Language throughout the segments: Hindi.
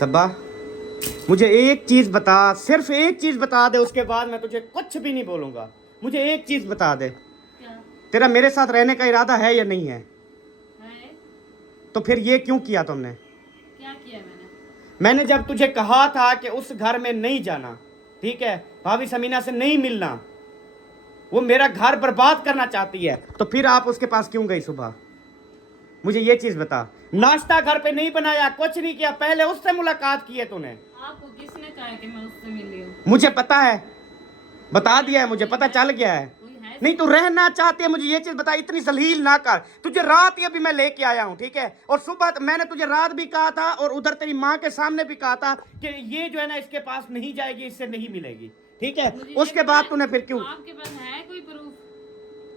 सबा, मुझे एक चीज बता, सिर्फ एक चीज बता दे, उसके बाद मैं तुझे कुछ भी नहीं बोलूंगा। मुझे एक चीज बता दे, क्या तेरा मेरे साथ रहने का इरादा है या नहीं है? है? तो फिर ये क्यों किया तुमने? क्या किया मैंने? मैंने जब तुझे कहा था कि उस घर में नहीं जाना, ठीक है, भाभी समीना से नहीं मिलना, वो मेरा घर बर्बाद करना चाहती है, तो फिर आप उसके पास क्यों गई सुबह? मुझे ये चीज बता। नाश्ता घर पे नहीं बनाया, कुछ नहीं किया, पहले उससे मुलाकात की है तूने? आपको किसने कहा कि मैं उससे मिली हूँ? मुझे पता है, बता दिया है, मुझे पता चल गया है। कोई है? नहीं, तू रहना चाहती है, मुझे ये चीज बता, इतनी जलील ना कर। तुझे रात ही अभी मैं लेके आया हूँ, ठीक है, और सुबह मैंने तुझे रात भी कहा था और उधर तेरी माँ के सामने भी कहा था कि ये जो है ना इसके पास नहीं जाएगी, इससे नहीं मिलेगी, ठीक है। मुझे उसके ये बाद पता तूने है, फिर क्यों? आपके पास है कोई प्रूफ?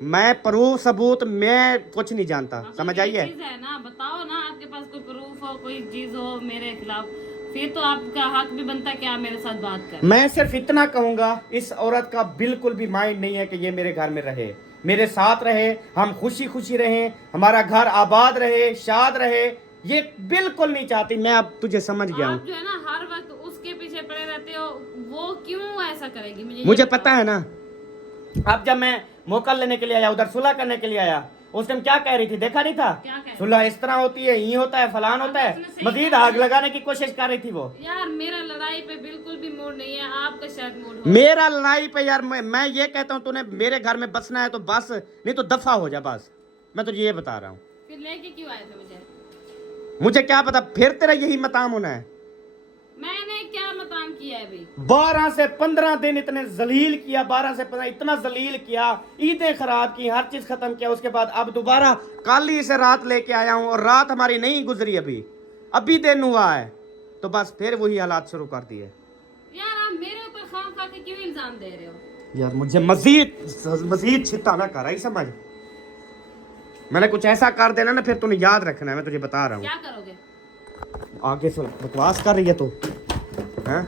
मैं प्रूफ सबूत मैं कुछ नहीं जानता, हाँ, तो समझ ये आइए? चीज है ना, बताओ ना, आपके पास कोई प्रूफ हो, कोई चीज हो मेरे खिलाफ, फिर तो आपका हक भी बनता है कि आप मेरे साथ बात करें। मैं सिर्फ इतना कहूंगा, इस औरत का बिल्कुल भी माइंड नहीं है कि ये मेरे घर में रहे, मेरे साथ रहे, हम खुशी खुशी रहे, हमारा घर आबाद रहे, शाद रहे, ये बिल्कुल नहीं चाहती। मैं अब तुझे समझ गया आप हूँ। जो है ना हर वक्त उसके पीछे पड़े रहते हो, वो क्यों ऐसा करेगी? मुझे ये पता है ना। अब जब मैं मौका लेने के लिए आया, उधर सुलह करने के लिए आया, उस टाइम क्या कह रही थी, देखा नहीं था? क्या कह रही? सुलह इस तरह होती है, ये होता है, फलान होता है, उसने सही मजीद कहा आग है। लगाने की कोशिश कर रही थी वो। यार मेरा लड़ाई पे बिल्कुल भी मूड नहीं है, आपका शायद मूड हो। मेरा लड़ाई पे यार, मैं ये कहता हूँ, तूने मेरे घर में बसना है तो बस, नहीं तो दफा हो जा बस। मैं तुझे ये बता रहा हूँ। फिर लेके क्यों आए थे मुझे? मुझे क्या पता, फिर तेरा यही मताम होना है। मैंने क्या मताम किया है अभी? 12 से 15 दिन इतने जलील किया, 12 से 15 इतना जलील किया, ईदें खराब की, हर चीज खत्म किया। उसके बाद अब दोबारा कल ही से रात लेके आया हूँ, और रात हमारी नहीं गुजरी, अभी दिन हुआ है, तो बस फिर वही हालात शुरू कर दिए। यार आप मेरे ऊपर खाम खा के क्यों इल्जाम दे रहे हो? यार मुझे मजीद छिता ना कर, आई समझ? मैंने कुछ ऐसा कर देना ना, फिर तूने याद रखना है, मैं तुझे बता रहा हूँ। क्या करोगे? आगे से बकवास कर रही है तू, हैं?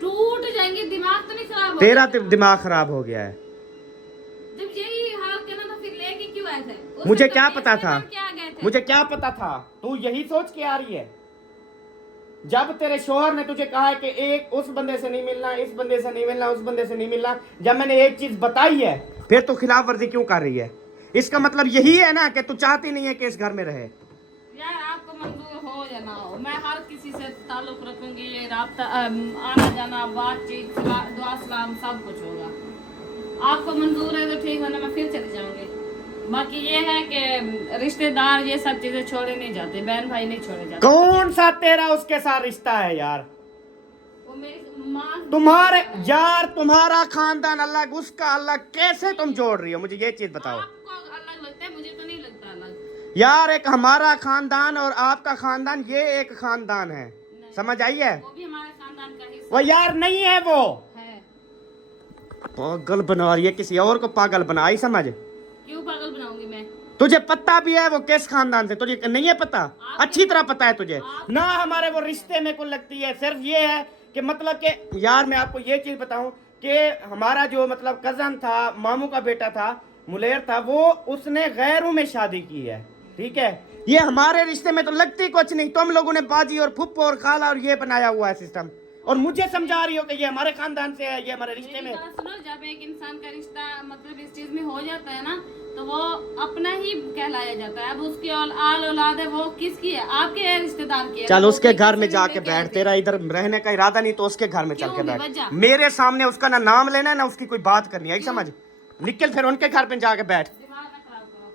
टूट जाएंगे, दिमाग तो नहीं खराब हो तेरा गया? दिमाग खराब हो गया है। जब यही हाल करना था फिर लेके क्यों आए थे? उस मुझे दिन क्या तो पता केस था? में क्या गए थे? मुझे क्या पता था? तू यही सोच के आ रही है। जब तेरे शोहर ने तुझे कहा है कि एक उस बंदे से नहीं मिलना, इस बंदे से नहीं मिलना, उस बंदे से नहीं मिलना, जब मैंने एक चीज बताई है, फिर तू खिलाफ वर्जी क्यों कर रही है? इसका मतलब यही है ना कि तू चाहती नहीं है कि इस घर में रहे। यार आपको मंजूर हो या ना हो, मैं हर किसी से ताल्लुक रखूंगी, ये राब्ता आना जाना, बातचीत, दुआ सलाम सब कुछ होगा। आपको मंजूर है तो ठीक है ना, मैं फिर चली जाऊंगी। बाकी ये है कि रिश्तेदार ये सब चीजें छोड़े नहीं जाते, बहन भाई नहीं छोड़े जाते। कौन सा तेरा उसके साथ रिश्ता है यार? वो मेरी माँ तुम्हारे यार, तुम्हारा खानदान अलग, उसका अलग, कैसे तुम जोड़ रही हो? मुझे ये चीज बताओ। आपको अलग लगता है, मुझे तो नहीं लगता अलग। यार एक हमारा खानदान और आपका खानदान, ये एक खानदान है, समझ आई है? वो भी हमारे खानदान का हिस्सा वो यार नहीं है, वो है। पागल बना रही है, किसी और को पागल बना, आई समझ? क्यों पागल बनाऊंगी मैं? तुझे पता भी है वो किस खानदान से, तुझे नहीं है पता? अच्छी तरह पता है तुझे ना। हमारे वो रिश्ते में को लगती है, सिर्फ ये है कि मतलब कि यार मैं आपको ये चीज बताऊं कि हमारा जो मतलब कजन था, मामू का बेटा था, मुलेर था, वो उसने गैरों में शादी की है, ठीक है। ये हमारे रिश्ते में तो लगती कुछ नहीं। तुम लोगों ने बाजी और फुप्पो और खाला और ये बनाया हुआ है सिस्टम, और मुझे समझा रही हो कि ये हमारे खानदान से है, ये हमारे रिश्ते मेरी में। बात सुनो, जब एक इंसान का रिश्ता मतलब इस चीज में हो जाता है ना, तो वो अपना ही कहलाया जाता है। अब उसकी आल औलाद है, वो किसकी है? आपके है, रिश्तेदार की है। चल वो उसके भी घर में किसी जाके में बैठ, कहते। तेरा इधर रहने का इरादा नहीं तो उसके घर में चल क्यों के भी बैठ। वजह? मेरे सामने उसका ना नाम लेना है ना उसकी कोई बात करनी है, समझ? निकल फिर उनके घर पे जाके बैठ। दिमाग ना खराब करो।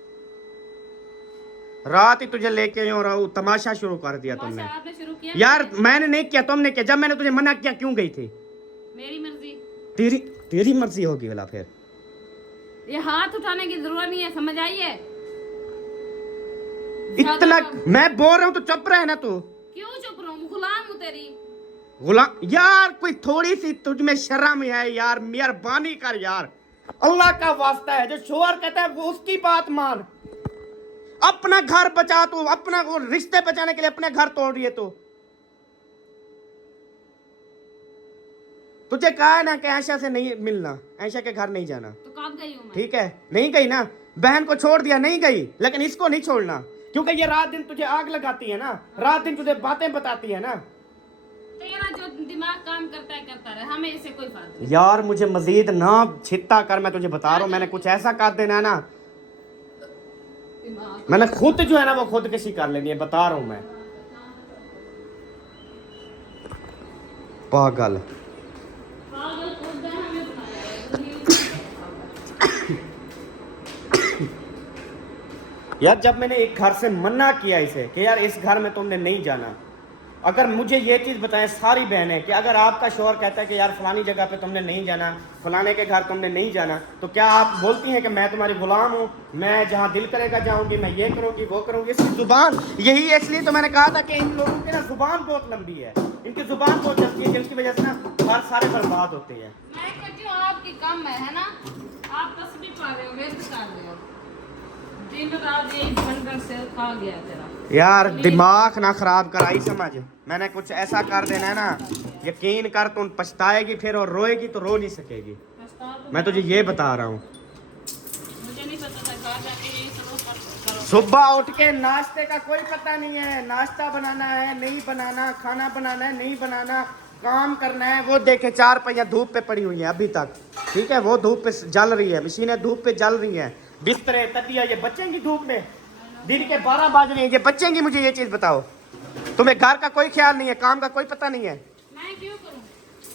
रात ही तुझे लेके आया और तमाशा शुरू कर दिया तुमने। तमाशा आपने शुरू किया? यार मैंने नहीं किया, तुमने किया। जब मैंने तुझे मना किया क्यों गई थी? मेरी मर्जी। तेरी तेरी मर्जी होगी वाला। फिर ये हाथ उठाने की जरूरत नहीं है, समझ आइए? इतना मैं बोल रहा हूँ तो चुप रहे ना तू। क्यों चुप रहूं? गुलाम हूं तेरी। गुलाम? यार कोई थोड़ी सी तुझ में शर्म है यार, मेहरबानी कर यार, अल्लाह का वास्ता है। जो शोहर कहता है वो उसकी बात मान। अपना घर बचा, तू अपना वो रिश्ते बचाने के लिए अपने घर तोड़ रही है। तो तुझे कहा है ना कि आयशा से नहीं मिलना, आयशा के घर नहीं जाना, तो कब गई हूं मैं? ठीक है? नहीं गई ना, बहन को छोड़ दिया, नहीं गई, लेकिन इसको नहीं छोड़ना। क्योंकि ये रात दिन तुझे आग लगाती है ना, रात दिन तुझे बातें बताती है ना। तेरा जो दिमाग काम करता रहे, हमें इससे कोई फायदा नहीं। यार मुझे मजीद ना छित्ता कर, मैं तुझे बता रहा हूँ, मैंने कुछ ऐसा कर देना है ना, दिमाग मैंने खुद जो है ना वो खुदकुशी कर लेनी है, बता रहा हूँ मैं। पागल पागल खुद है, हमें बनाया है। यार जब मैंने एक घर से मना किया इसे कि यार इस घर में तुमने नहीं जाना, अगर मुझे ये चीज़ बताएं सारी बहनें कि अगर आपका शौहर कहता है कि यार फलानी जगह पे तुमने नहीं जाना, फलाने के घर तुमने नहीं जाना, तो क्या आप बोलती हैं कि मैं तुम्हारी गुलाम हूँ, मैं जहाँ दिल करेगा जाऊँगी, मैं ये करूँगी वो करूँगी? इसकी जुबान यही है, इसलिए तो मैंने कहा था कि इन लोगों की ना जुबान बहुत लंबी है, इनकी जुबान बहुत चलती है, जिसकी वजह से ना घर सारे बर्बाद होते हैं। मैं कहती हूँ आपकी कम है ना, आप तस्वीर पा रहे हो, व्यर्थ कर रहे हो, दिन रात एक बंडल से खा गया तेरा। यार दिमाग ना खराब कराई, समझ, मैंने कुछ ऐसा कर देना है ना, यकीन कर तुम पछताएगी फिर, और रोएगी तो रो नहीं सकेगी, मैं तुझे ये बता रहा हूँ। मुझे नहीं पता था, घर जाके यही सब करो। सुबह उठ के नाश्ते का कोई पता नहीं है, नाश्ता बनाना है नहीं बनाना, खाना बनाना है नहीं बनाना, काम करना है। वो देखे 4 पहिया धूप पे पड़ी हुई है अभी तक, ठीक है, वो धूप पे जल रही है, मशीनें धूप पे जल रही हैं, बिस्तरे तकिया ये बचेंगी धूप में, दिन के 12 बज रहे हैं, ये बचेंगी? मुझे ये चीज बताओ, तुम्हें घर का कोई ख्याल नहीं है, काम का कोई पता नहीं है। मैं क्यों करूं?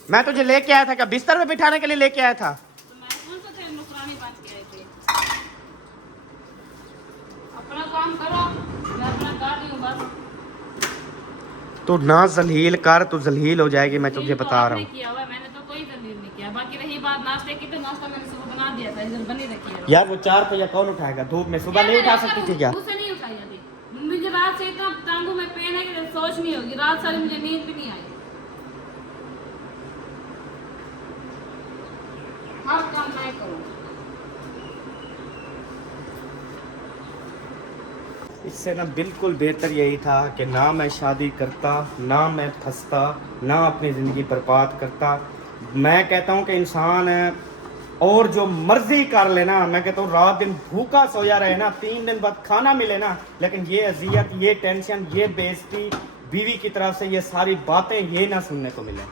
मैं तुझे लेके आया था क्या, बिस्तर में बिठाने के लिए लेके आया था? तो मैं कौन सा तेरे नौकरानी बन के आई थी? अपना काम करो, मैं अपना कर रही हूँ बस। तू ना जलील कर, तू जलील हो जाएगी, मैं तुझे तो बता रहा आपने हूँ। किया हुआ है, मैंने तो कोई तकलीफ नहीं किया। बाकी रही बात नाश्ते की, तो नाश्ता मैंने सुबह बना दिया था, इधर बनी रखी है। यार वो 4 पहिया कौन उठाएगा धूप में, सुबह नहीं उठा सकती थी क्या? उसे नहीं उठाई जाती। मुझे रात से इतना टांगों में पेन है कि सोच नहीं होगी, रात सारी मुझे नींद भी नहीं आई। हर काम मैं करूँ। इससे ना बिल्कुल बेहतर यही था कि ना मैं शादी करता, ना मैं फंसता, ना अपनी ज़िंदगी बर्बाद करता। मैं कहता हूँ कि इंसान और जो मर्जी कर लेना, मैं कहता हूँ रात दिन भूखा सोया रहे ना, 3 दिन बाद खाना मिले ना, लेकिन ये अजियत, ये टेंशन, ये बेइज्जती बीवी की तरफ से, ये सारी बातें ये ना सुनने को मिले।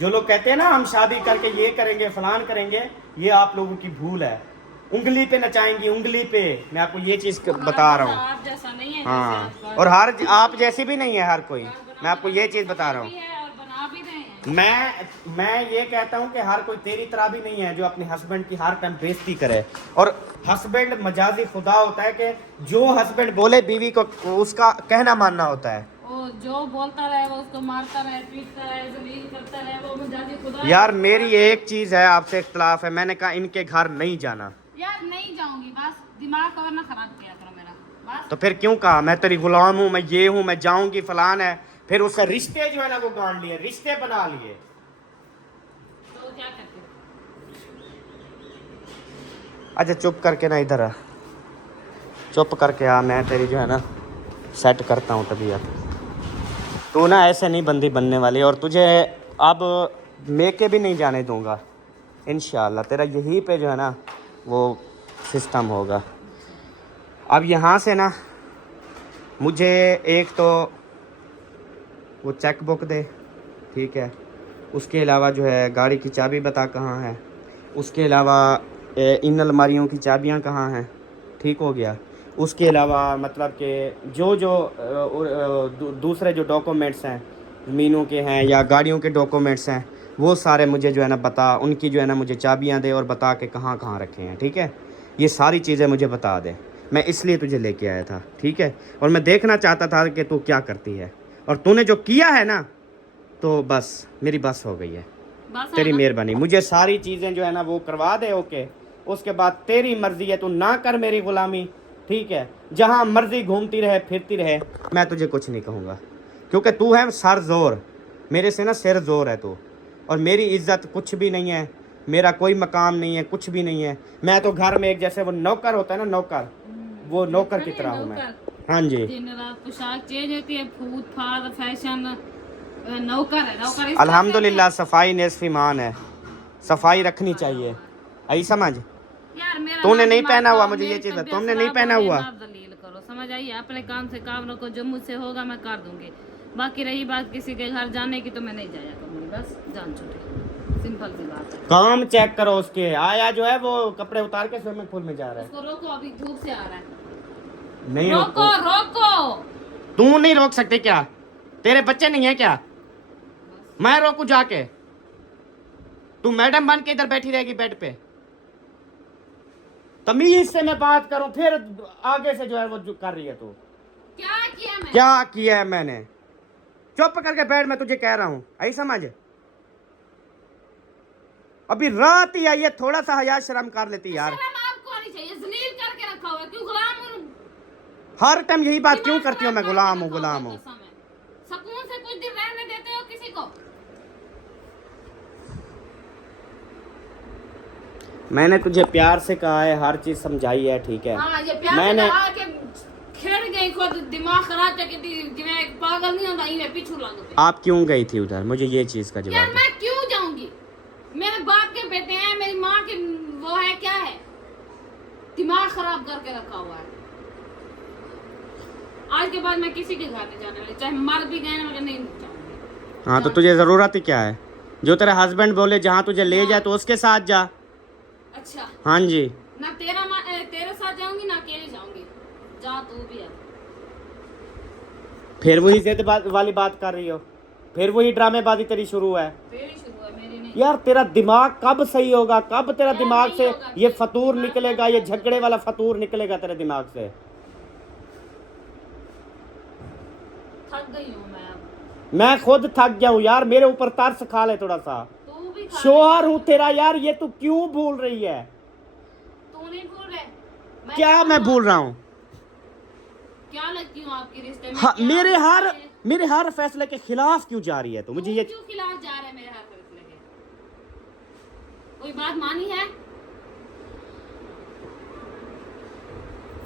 जो लोग कहते हैं ना हम शादी करके ये करेंगे फलान करेंगे, ये आप लोगों की भूल है। उंगली पे नचाएंगी, उंगली पे, मैं आपको ये चीज बता रहा हूँ। आप जैसा नहीं है, हाँ, जैसे आप और हर आप जैसी भी नहीं है हर कोई, मैं आपको ये चीज बता रहा हूँ। भी है और बना भी रहे हैं। मैं ये कहता हूँ कि हर कोई तेरी तरह भी नहीं है जो अपने हस्बैंड की हर टाइम बेइज्जती करे। और हस्बैंड मजाजी खुदा होता है कि जो हस्बैंड बोले बीवी को उसका कहना मानना होता है। वो जो बोलता रहे वो उसको मारता रहे, पीटता रहे, जलील करता रहे, वो मुजाजी खुदा। यार मेरी एक चीज है आपसे इख्तलाफ है, मैंने कहा इनके घर नहीं जाना। यार नहीं जाऊंगी, बस दिमाग और ना खराब किया करो मेरा, बस। तो फिर क्यों कहा मैं तेरी गुलाम हूँ, मैं ये हूँ, मैं जाऊंगी फलान है, फिर उससे रिश्ते जो है ना वो गांड लिए, रिश्ते बना लिए। तो क्या करते हो? अच्छा चुप करके ना इधर आ, चुप करके आ, मैं तेरी जो है ना सेट करता हूँ तबीयत। तू ना ऐसे नहीं बंदी बनने वाली, और तुझे अब मेके भी नहीं जाने दूंगा इंशाल्लाह। तेरा यहीं पे जो है ना वो सिस्टम होगा। अब यहाँ से ना मुझे एक तो वो चेक बुक दे, ठीक है, उसके अलावा जो है गाड़ी की चाबी बता कहाँ है, उसके अलावा इन अलमारियों की चाबियाँ कहाँ हैं, ठीक हो गया। उसके अलावा मतलब कि जो जो दूसरे जो डॉक्यूमेंट्स हैं, ज़मीनों के हैं या गाड़ियों के डॉक्यूमेंट्स हैं, वो सारे मुझे जो है ना बता, उनकी जो है ना मुझे चाबियाँ दे और बता के कहाँ कहाँ रखे हैं, ठीक है। ये सारी चीज़ें मुझे बता दे, मैं इसलिए तुझे लेके आया था, ठीक है। और मैं देखना चाहता था कि तू क्या करती है, और तूने जो किया है ना तो बस मेरी बस हो गई है, बस तेरी है ना? मेहरबानी। मुझे सारी चीज़ें जो है ना वो करवा दे, ओके। उसके बाद तेरी मर्जी है, तू ना कर मेरी गुलामी, ठीक है। जहाँ मर्जी घूमती रहे फिरती रहे, मैं तुझे कुछ नहीं कहूँगा, क्योंकि तू है सर जोर, मेरे से ना सिर जोर है तू, और मेरी इज्जत कुछ भी नहीं है, मेरा कोई मकाम नहीं है, कुछ भी नहीं है। मैं तो घर में एक जैसे वो नौकर होता है ना, नौकर, वो नौकर की तरह हूँ मैं। हाँ जी, दिन रात पोशाक चेंज होती है, फूट फाट फैशन, नौकर है, नौकर इस अल्हम्दुलिल्लाह सफाई नेस्फ ईमान है, सफाई रखनी चाहिए, आई समझ। यार मेरा तूने ना नहीं दिमाग पहना हुआ, खाओ, मुझे ये मेरी चीज़ है, तबीयत तुमने नहीं खराब पहना हो रही है, हुआ। ना जलील करो, समझ समझ आई? अपने काम से काम रखो, जो मुझसे होगा मैं कर दूंगी। बाकी रही बात किसी के घर जाने की, तो मैं नहीं जाया करूंगी, बस जान छूटे, सिंपल सी बात है। काम चेक करो उसके। आया जो है वो कपड़े उतार के स्विमिंग पूल में जा रहा है। उसको रोको, अभी धूप से आ रहा है। नहीं रोको रोको। तू नहीं रोक सकते क्या? तेरे बच्चे नहीं है क्या? मैं रोकू जाके? तू मैडम बन के इधर बैठी रहेगी बेड पे? तमीज से मैं बात करूं, फिर आगे से जो है वो जो कर रही है तू। क्या किया मैं? क्या किया है मैंने? चुप करके बैठ, मैं तुझे कह रहा हूं, आई समझ? अभी रात ही आई है, थोड़ा सा हया शर्म कर लेती यार। शर्म आपको आनी चाहिए, जलील करके रखा हुआ है, क्यों गुलाम हूं? हर टाइम यही बात क्यों दिमाग करती हो? मैं खराब गुलाम हूँ करके गुलाम रखा हूँ। हुआ है, कसम है। सुकून से कुछ दिन रहने देते हो किसी को? मैंने तुझे प्यार से कहा है, हर चीज समझाई है, ठीक है? हाँ, ये प्यार मैंने से के खेड़ गई, खुद दिमाग खराब करके जिਵੇਂ एक पागल नहीं होता, इन्हें पीछू लग गई। आप क्यों गई थी उधर? मुझे ये चीज का यार जवाब दो। मैं क्यों जाऊंगी? मेरे बाप के बेटे हैं, मेरी माँ के वो है, क्या है? दिमाग खराब करके रखा हुआ है। आज के बाद मैं किसी के घर नहीं जाने वाली, चाहे मर भी गए ना, मैं नहीं जाऊंगी। हाँ तो तुझे जरूरत ही क्या है? जो तेरा हस्बैंड बोले जहाँ तुझे ले जाए तो उसके साथ जा। अच्छा, हाँ जी। ना तेरे साथ जाऊंगी ना अकेले जाऊंगी, जा तू भी है। फिर वही जिद वाली बात कर रही हो, फिर वही ड्रामेबाजी तेरी शुरू है। तेरी शुरू है, मेरी नहीं। यार तेरा दिमाग कब सही होगा? कब तेरा यार दिमाग नहीं से होगा, ये ठीक फतूर है, निकलेगा, ये झगड़े वाला फतूर निकलेगा तेरे दिमाग से? थक गई हूँ मैं अब। मैं खुद थक गया हूँ यार, मेरे ऊपर तरस खा ले थोड़ा सा। तू भी खा शोहर हूँ तेरा यार, ये तू क्यों भूल रही है? तू नहीं भूल रहे? क्या मैं भूल रहा हूँ? क्या लगती हूँ आपके रिश्ते में? हाँ, क्या मेरे हर फैसले के खिलाफ क्यों जा रही है? तो मुझे ये क्यों खिलाफ जा रहे हैं मेरे हर फैसले के? कोई बात मानी है?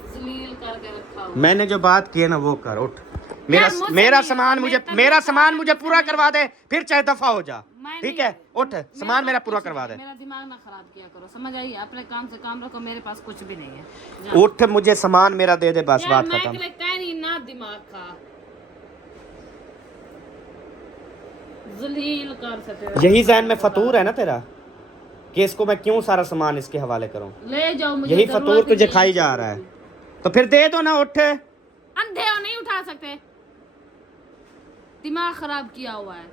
जलील करके रखा हुआ। मैंने जो बात की है ना वो कर। उठ, मुझसे मेरा नहीं, सामान मुझे मैं मेरा तभी सामान मुझे मुझसे पूरा नहीं। करवा दे, फिर चाहे दफा हो जा, मैं ठीक नहीं- है? उठ, सामान मेरा पूरा कुछ करवा नहीं, दे। मेरा दिमाग ना खराब किया करो, समझ आई? अपने काम से काम रखो, मेरे पास कुछ भी नहीं है। जा। उठ, मुझे सामान मेरा दे दे, बस यार बात मैं खत्म। के लिए कह नहीं ना, दिमाग खा जलील कर सकते। यही जहन में फतूर है ना तेरा, कि इसको मैं क्यों सारा सामान इसके हवाले करूं? ले जाओ, मुझे यही जरूरत फतूर ही तुझे नहीं खाई जा रहा है, तो फिर दे दो ना। उठ। अंधे हो, नहीं उठा सकते, दिमाग खराब किया हुआ है।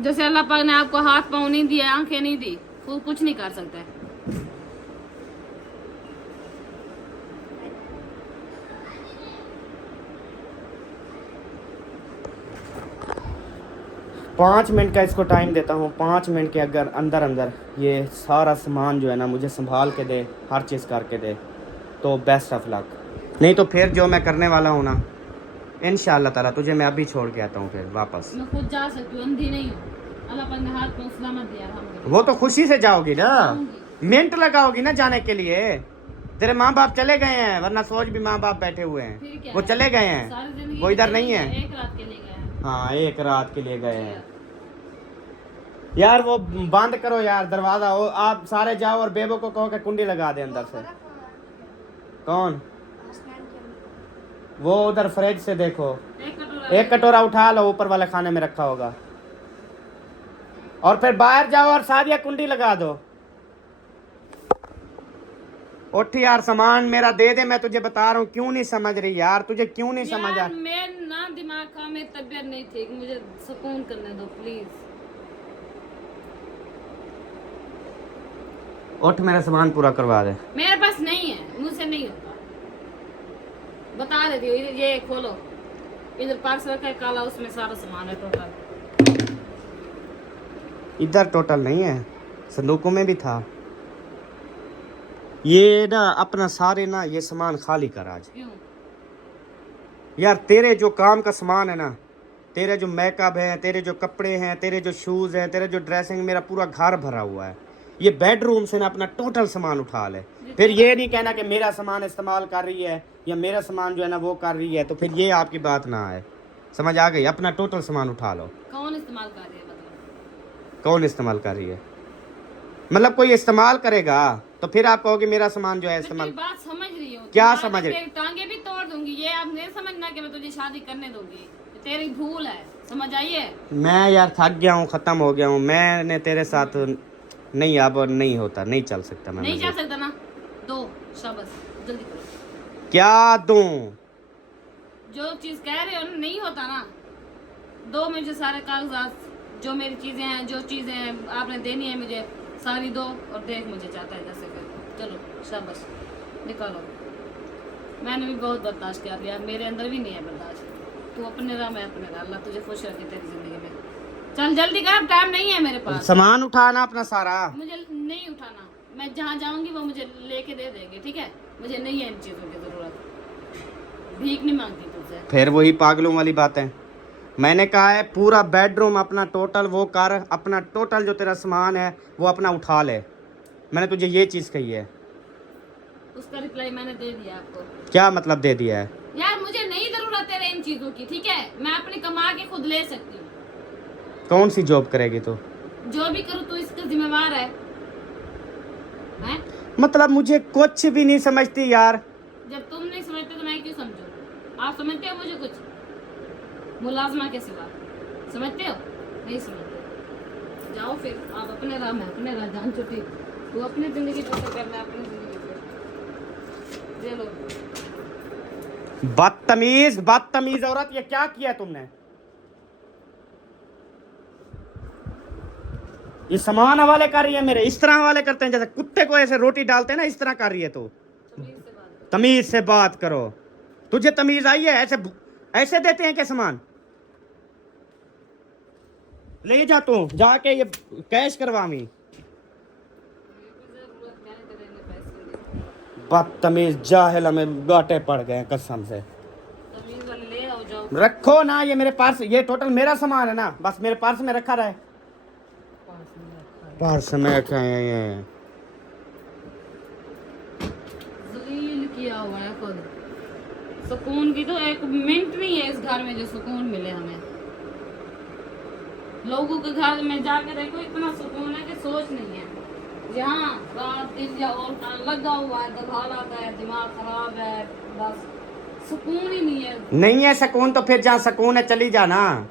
जैसे अल्लाह पाक ने आपको हाथ पाँव नहीं दिया, आंखें नहीं दी, वो कुछ नहीं कर सकते। पाँच मिनट का इसको टाइम देता हूँ। 5 मिनट के अगर अंदर अंदर ये सारा सामान जो है ना मुझे संभाल के दे, हर चीज़ करके दे, तो बेस्ट ऑफ लक। नहीं तो फिर जो मैं करने वाला हूँ ना, इंशाअल्लाह ताला तुझे मैं अभी छोड़ के आता हूँ फिर वापस। मैं खुद जा सकती हूँ, अंधी नहीं हूँ। अल्लाह पाक ने हाथ पाँव सलामत दिया, अल्हम्दुलिल्लाह। वो तो खुशी से जाओगी ना, जाऊंगी। मिनट लगाओगी ना जाने के लिए। तेरे माँ बाप चले गए हैं, वरना सोच भी माँ बाप बैठे हुए फिर हैं, क्या वो है? चले गए हैं, सारी जिंदगी वो इधर के नहीं लिए है। एक रात के लिए गया है। हाँ, एक रात के लिए गए हैं। यार वो बंद करो यार दरवाजा, वो आप सारे जाओ और बेबो को कहो कि कुंडी लगा दे अंदर से। कौन? वो उधर फ्रिज से देखो, एक कटोरा उठा लो, ऊपर वाले खाने में रखा होगा, और फिर बाहर जाओ और सादिया कुंडी लगा दो। उठ यार, सामान मेरा दे दे, मैं तुझे बता रहा हूँ। क्यों नहीं समझ रही यार? तुझे क्यों नहीं समझ आ? यार मैं ना दिमाग का, मेरी तबीयत नहीं ठीक, मुझे सुकून करने दो प्लीज। उठ, मेरा सामान पूरा करवा दे। मेरे पास नहीं है, मुझसे नहीं होता, बता देती हूँ। ये खोलो, इधर पर्स रखा है काला, उसमें सारा सामान है टोटल। इधर टोटल नहीं है, संदूकों में भी था। ये ना अपना सारे ना ये सामान खाली कर आज। क्यों? यार तेरे जो काम का सामान है ना, तेरे जो मेकअप है, तेरे जो कपड़े हैं, तेरे जो शूज़ हैं, तेरे जो ड्रेसिंग, मेरा पूरा घर भरा हुआ है। ये बेडरूम से ना अपना टोटल सामान उठा ले। फिर ये नहीं कहना कि मेरा सामान इस्तेमाल कर रही है या मेरा सामान जो है ना वो कर रही है, तो फिर ये आपकी बात ना आए। समझ आ गई? अपना टोटल सामान उठा लो। कौन इस्तेमाल कर रही है बताओ? कौन इस्तेमाल कर रही है? मतलब कोई इस्तेमाल करेगा तो फिर आप कहोगे मेरा सामान जो है मैं इस्तेमाल। तेरी बात समझ रही हूँ। क्या तुम्हारे समझ रही? तेरी टांगे भी तोड़ दूंगी, ये आप नहीं समझना कि मैं तुझे शादी करने दूंगी। तेरी भूल है, समझ आइए। मैं यार थक गया हूँ, खत्म हो गया हूँ, मैंने तेरे साथ नहीं, अब नहीं होता, नहीं चल सकता मैं। नहीं मुझे जा सकता ना, दो शाबाश, जल्दी करो। क्या दूं? जो चीज कह रहे हो ना, नहीं होता ना, दो मुझे सारे कागजात, जो मेरी चीजें हैं, जो चीजें हैं आपने देनी है मुझे, सारी दो। और देख मुझे चाहता है जैसे कर, चलो शाबाश निकालो। मैंने भी बहुत बर्दाश्त किया यार, मेरे अंदर भी नहीं है बर्दाश्त। तू अपने राह, मैं अपने राह, अल्लाह तुझे खुश रखे तेरी जिंदगी में। चल जल्दी कर, अब टाइम नहीं है मेरे पास। सामान उठाना अपना सारा। मुझे नहीं उठाना, मैं जहाँ जाऊंगी वो मुझे लेके दे देंगे, ठीक है? मुझे नहीं है इन चीज़ों की ज़रूरत, भीख नहीं मांगती तुझसे। फिर वही पागलों वाली बात है। मैंने कहा है पूरा बेडरूम अपना टोटल वो कर, अपना टोटल जो तेरा सामान है वो अपना उठा ले। मैंने तुझे ये चीज़ कही है। उसका रिप्लाई मैंने दे दिया आपको। क्या मतलब दे दिया है? यार मुझे नहीं ज़रूरत है इन चीज़ों की, ठीक है? मैं अपनी कमा के खुद ले सकती हूँ। कौन सी जॉब करेगी तू? जो भी करूँ तू इसका जिम्मेवार है, हैं? मतलब मुझे कुछ भी नहीं समझती यार। जब तुम नहीं समझते तो मैं क्यों समझूं? आप समझते हो मुझे कुछ मुलाजमा के सिवा? समझते हो? नहीं समझते। जाओ फिर आप अपने राह, मैं अपने राह, जान छुट्टी। तू अपनी जिंदगी बसर कर, मैं अपनी जिंदगी बसर। ये लो। बदतमीज, बदतमीज औरत, ये क्या किया तुमने? ये सामान हवाले कर रही है मेरे, इस तरह हवाले करते हैं जैसे कुत्ते को ऐसे रोटी डालते हैं ना, इस तरह कर रही है तू। तमीज से बात करो। तमीज से बात करो। तुझे तमीज आई है? ऐसे ऐसे देते हैं क्या सामान? ले जा तू जाके ये कैश करवावी। जरूरत मैंने तेरे लिए पैसे। बदतमीज जाहिल, हमें गाटे पड़ गए हैं कसम से। तमीज वाले ले आओ, जाओ। रखो ना ये मेरे पर्स, ये टोटल मेरा सामान है ना, बस मेरे पर्स में रखा रहे। पर्स में रखा है ये। जलील किया हुआ है खुद। सुकून की तो एक मिनट नहीं है इस घर में जो सुकून मिले हमें। लोगों के घर में जाके देखो, इतना सुकून है कि सोच नहीं है। यहाँ रात दिन या और लगा हुआ है, दबाव आता है, दिमाग खराब है, बस सुकून ही नहीं है। नहीं है सुकून तो फिर जहाँ सुकून है चली जा ना।